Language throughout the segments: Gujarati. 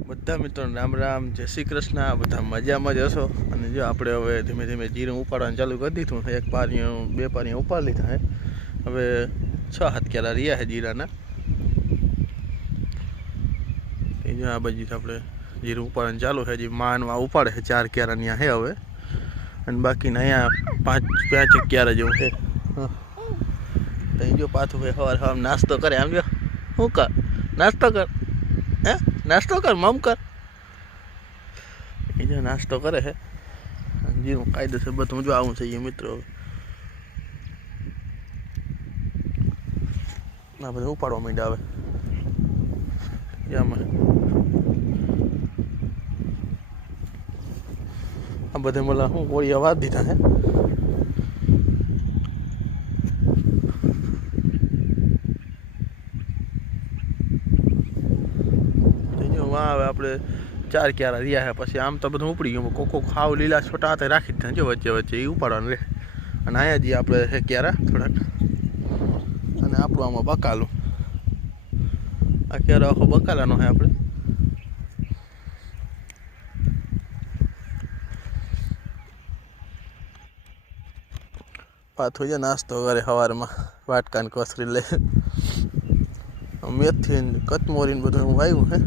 બધા મિત્રો રામ રામ, જય શ્રી કૃષ્ણ, બધા મજામાં જ હશો. અને જો આપણે હવે ધીમે ધીમે જીરું ઉપાડવાનું ચાલુ કરી દીધું એક પારીઓ બે પારીઓ ઉપાડી લીધા હે હવે છ હાથ ક્યારા રહ્યા છે જીરાના. એ જો આ બાજુ આપણે જીરું ઉપાડવાનું ચાલુ છે, હજી માનમાં ઉપાડે છે, ચાર ક્યારા ત્યાં છે હવે. અને બાકીના અહીંયા પાંચ પાંચ ક્યારા જેવું છે. હા. તો અહીં જો પાછું ભાઈ સવાર સવાર નાસ્તો કરે, આમ જો. શું કર? નાસ્તો કર? હે? નાસ્તો કર મમ કર એ જો નાસ્તો કરે છે જીરું કાયદેસર બધું જો આવું છે એ મિત્રો ના બધું ઉપાડવા માંડ્યા હવે આમાં આ બધે મને શું કોળિયા વાદ દીધા હે વાં હવે આપણે ચાર ક્યારા રહ્યા છે પછી આમ તો બધું ઉપડી ગયું. કોકો ખાવ, લીલા છોટા હાથે રાખી જ જો વચ્ચે વચ્ચે એ ઉપાડવાનું રહે અને અહીંયા જઈએ આપણે છે ક્યારા, થોડાક. અને આપણું આમાં બકાલું. આ ક્યારો આખો બકાલાનો છે આપણે. પાછો છે નાસ્તો કરે સવારમાં વાટકાન કસરી લે મેથી ને કચમોરી ને બધું વાયું હે.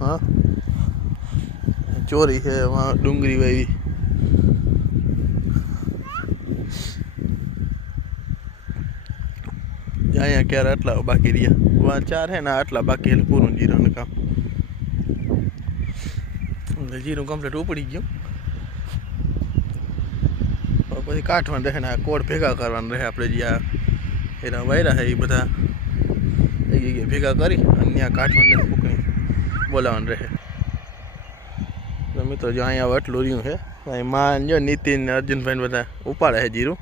હા? ચોરી છે, એમાં ડુંગળી વાવી અહીંયા ક્યારે આટલા બાકી રહ્યા? વા ચાર હે ને આટલા બાકી એટલે પૂરું જીરાનું કામ. જીરું કમ્પ્લીટ ઉપડી ગયું. પછી કાઢવાનું રહે ને આ કોડ ભેગા કરવાનું રહે આપણે જે એના વાયરા છે એ બધા. ભેગા કરી અને ત્યાં કાઢવાનું રહે બોલાવવાનું રહે. તો મિત્રો, જો અહીંયા હવે આટલું રહ્યું છે. અહીં માન જો નીતિન ને અર્જુનભાઈ બધા ઉપાડે છે જીરું.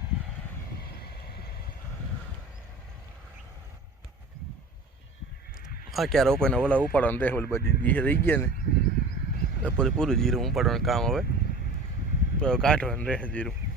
હા ક્યારે ઉપર ઓલા ઉપાડવાનું રહે ઓલી બધી રહી ગયા ને. તો પૂરું જીરું ઉપાડવાનું કામ હવે. તો કાઢવાનું રહે જીરું.